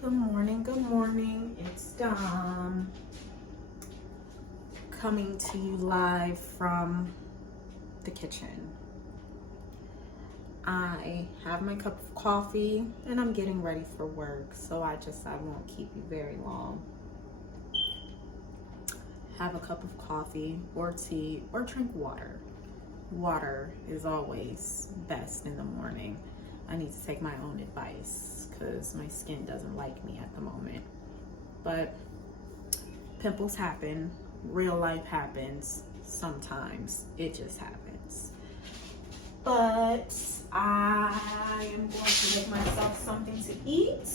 Good morning, good morning. It's Dom coming to you live from the kitchen. I have my cup of coffee and I'm getting ready for work, so I won't keep you very long. Have a cup of coffee or tea or drink water. Water is always best in the morning. I need to take my own advice because my skin doesn't like me at the moment. But pimples happen, real life happens sometimes. It just happens. But I am going to make myself something to eat.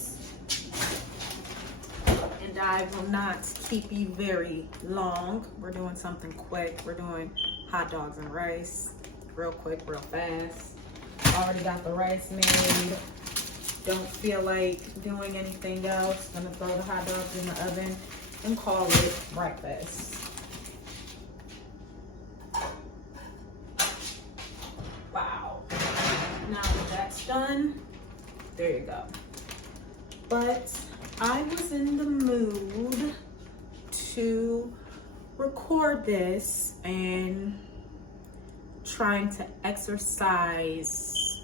And I will not keep you very long. We're doing something quick. We're doing hot dogs and rice. Real quick, real fast. Already got the rice made. Don't feel like doing anything else. Gonna throw the hot dogs in the oven and call it breakfast. Wow. Now that that's done, there you go. But I was in the mood to record this and trying to exercise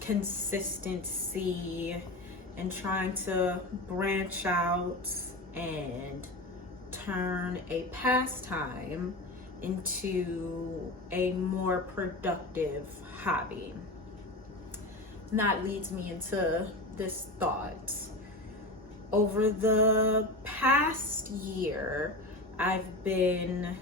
consistency and trying to branch out and turn a pastime into a more productive hobby. And that leads me into this thought. Over the past year, I've been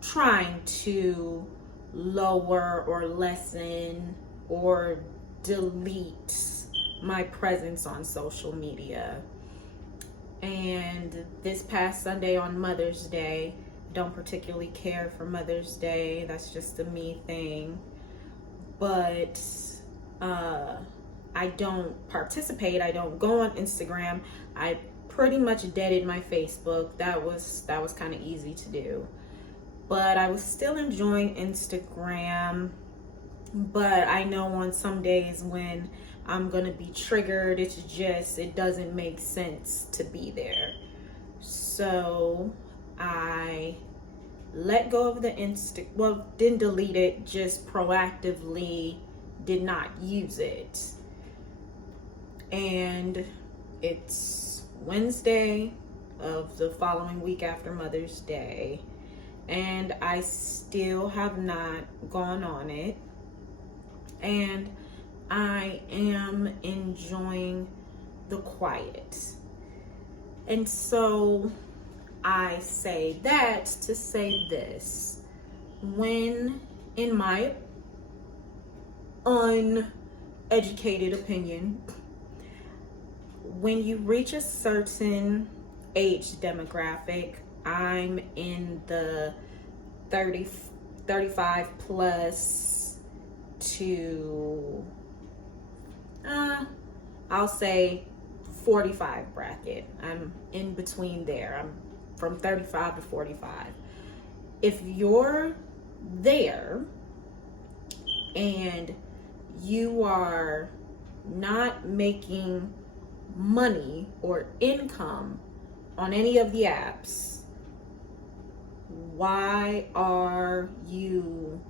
trying to lower or lessen or delete my presence on social media. And this past Sunday on Mother's Day, don't particularly care for Mother's Day. That's just a me thing. But I don't participate. I don't go on Instagram. I pretty much deaded my Facebook. That was kind of easy to do. But I was still enjoying Instagram. But I know on some days when I'm gonna be triggered, it doesn't make sense to be there. So I let go of the didn't delete it, just proactively did not use it. And it's Wednesday of the following week after Mother's Day, and I still have not gone on it. And I am enjoying the quiet. And so I say that to say this. When, in my uneducated opinion, when you reach a certain age demographic, I'm in the 35 plus to, I'll say 45 bracket. I'm in between there. I'm from 35 to 45. If you're there and you are not making money or income on any of the apps, why are you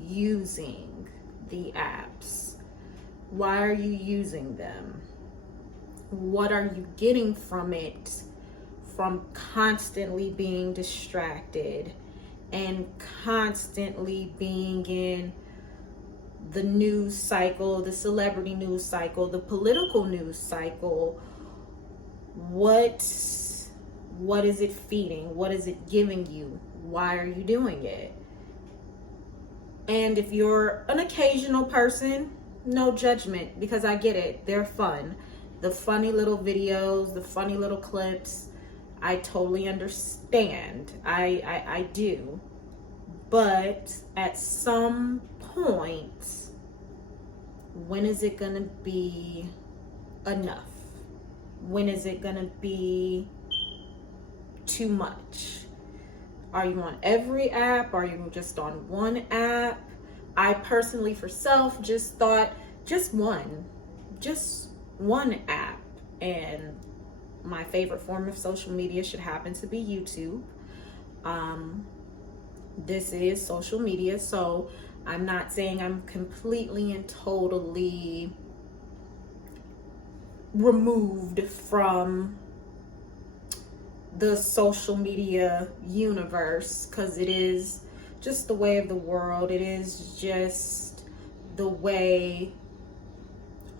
using the apps? Why are you using them? What are you getting from it, from constantly being distracted and constantly being in the news cycle, the celebrity news cycle, the political news cycle? What is it feeding? What is it giving you? Why are you doing it? And if you're an occasional person, no judgment, because I get it. They're fun. The funny little videos, the funny little clips, I totally understand. I do. But at some point, when is it gonna be enough? When is it gonna be too much? Are you on every app? Are you just on one app? I personally, for self, just thought just one one app, and my favorite form of social media should happen to be YouTube. This is social media, so I'm not saying I'm completely and totally removed from the social media universe, because it is just the way of the world. It is just the way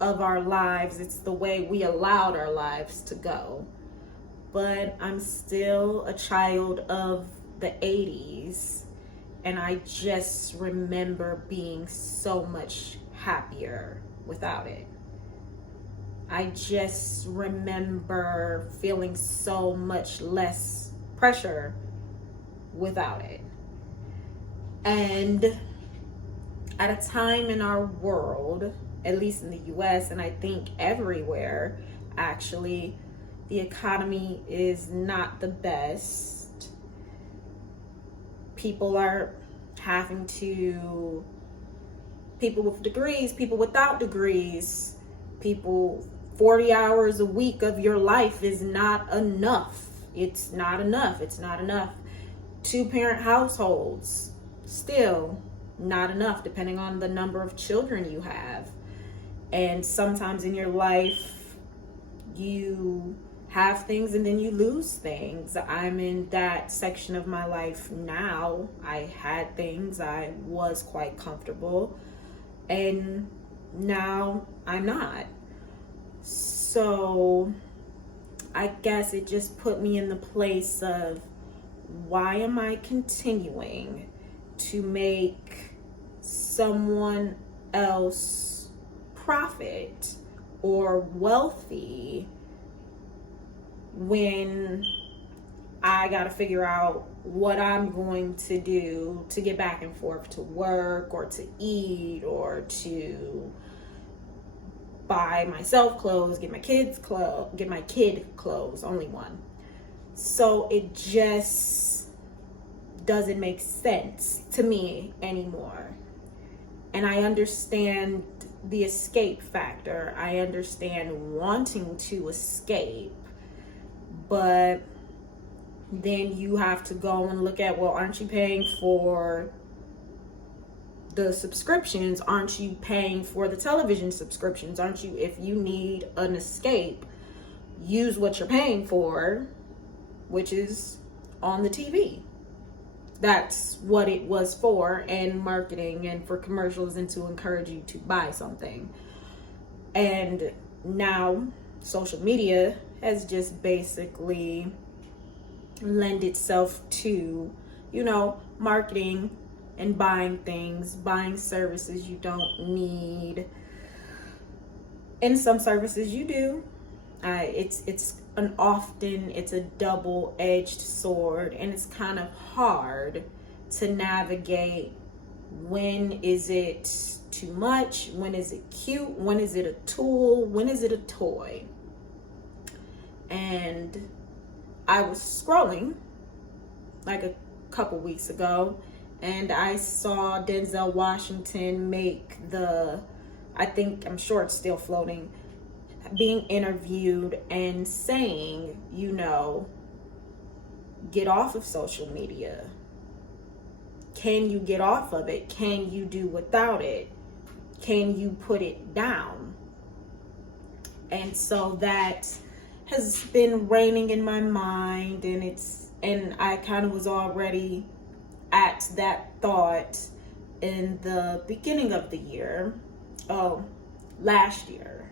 of our lives. It's the way we allowed our lives to go. But I'm still a child of the 80s, and I just remember being so much happier without it. I just remember feeling so much less pressure without it. And at a time in our world, at least in the US, and I think everywhere, actually, the economy is not the best. People are having to, people with degrees, people without degrees, people, 40 hours a week of your life is not enough. It's not enough. It's not enough. 2-parent households, still not enough, depending on the number of children you have. And sometimes in your life, you have things and then you lose things. I'm in that section of my life now. I had things, I was quite comfortable, and now I'm not. So I guess it just put me in the place of, why am I continuing to make someone else profit or wealthy when I got to figure out what I'm going to do to get back and forth to work or to eat or to buy myself clothes, get my kids clothes, get my kid clothes, only one. So it just doesn't make sense to me anymore. And I understand the escape factor. I understand wanting to escape, but then you have to go and look at, well, aren't you paying for the subscriptions? Aren't you paying for the television subscriptions? Aren't you, if you need an escape, use what you're paying for, which is on the TV. That's what it was for, and marketing and for commercials and to encourage you to buy something. And now social media has just basically lend itself to, marketing and buying things, buying services you don't need. And some services you do. It's a double-edged sword, and it's kind of hard to navigate. When is it too much? When is it cute? When is it a tool? When is it a toy? And I was scrolling like a couple weeks ago, and I saw Denzel Washington make I'm sure it's still floating, being interviewed and saying, get off of social media. Can you get off of it? Can you do without it? Can you put it down? And so that has been reigning in my mind, and I kind of was already at that thought in the beginning of the year. Last year.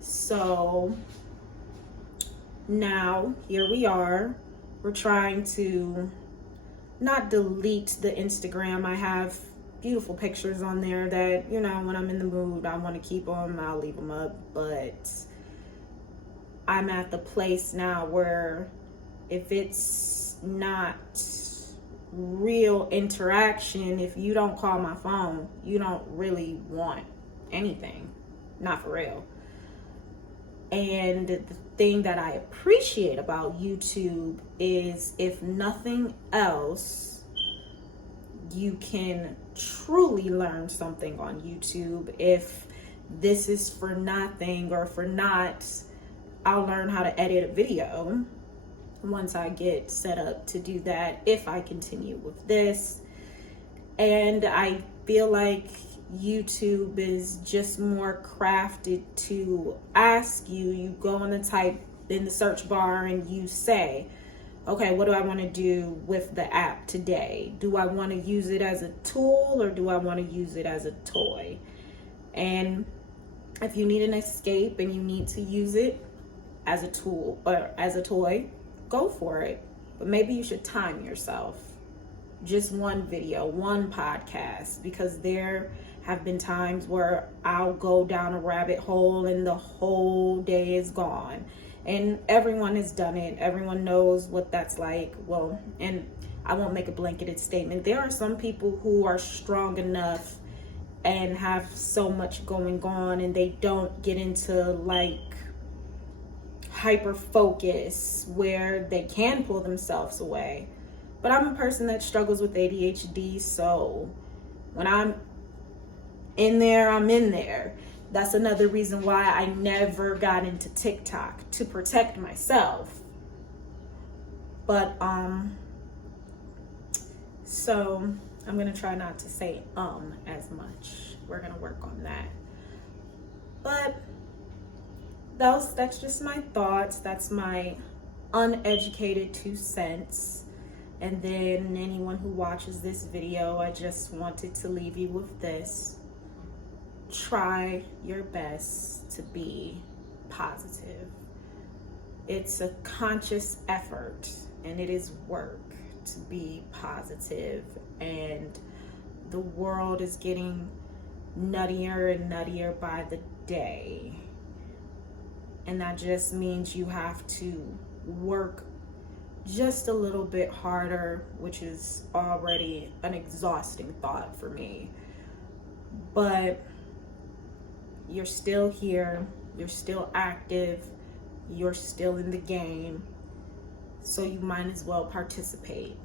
So now here we are. We're trying to not delete the Instagram. I have beautiful pictures on there that, when I'm in the mood, I want to keep them, I'll leave them up. But I'm at the place now where if it's not real interaction, if you don't call my phone, you don't really want anything. Not for real. And the thing that I appreciate about YouTube is, if nothing else, you can truly learn something on YouTube. If this is for nothing or for not. I'll learn how to edit a video once I get set up to do that, if I continue with this. And I feel like YouTube is just more crafted to ask you. You go on the type in the search bar and you say, okay, what do I want to do with the app today? Do I want to use it as a tool or do I want to use it as a toy? And if you need an escape and you need to use it as a tool or as a toy, go for it. But maybe you should time yourself. Just one video, one podcast, because there have been times where I'll go down a rabbit hole and the whole day is gone. And everyone has done it. Everyone knows what that's like. Well, and I won't make a blanketed statement. There are some people who are strong enough and have so much going on and they don't get into like hyper focus where they can pull themselves away. But I'm a person that struggles with ADHD, so when I'm in there, I'm in there. That's another reason why I never got into TikTok, to protect myself. But so I'm gonna try not to say as much. We're gonna work on that. But that's just my thoughts. That's my uneducated 2 cents. And then anyone who watches this video, I just wanted to leave you with this. Try your best to be positive. It's a conscious effort and it is work to be positive. And the world is getting nuttier and nuttier by the day. And that just means you have to work just a little bit harder, which is already an exhausting thought for me. But you're still here, you're still active, you're still in the game, so you might as well participate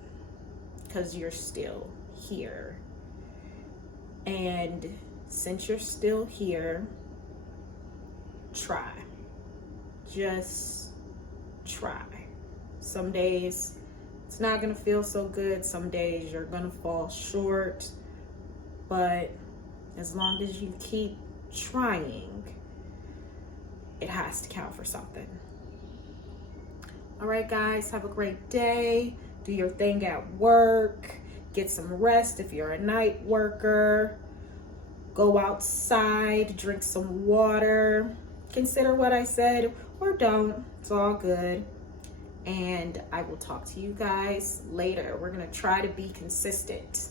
because you're still here. And since you're still here, try. Just try. Some days it's not gonna feel so good, some days you're gonna fall short, but as long as you keep trying, it has to count for something. All right, guys, have a great day. Do your thing at work. Get some rest if you're a night worker. Go outside, drink some water. Consider what I said or don't. It's all good. And I will talk to you guys later. We're going to try to be consistent.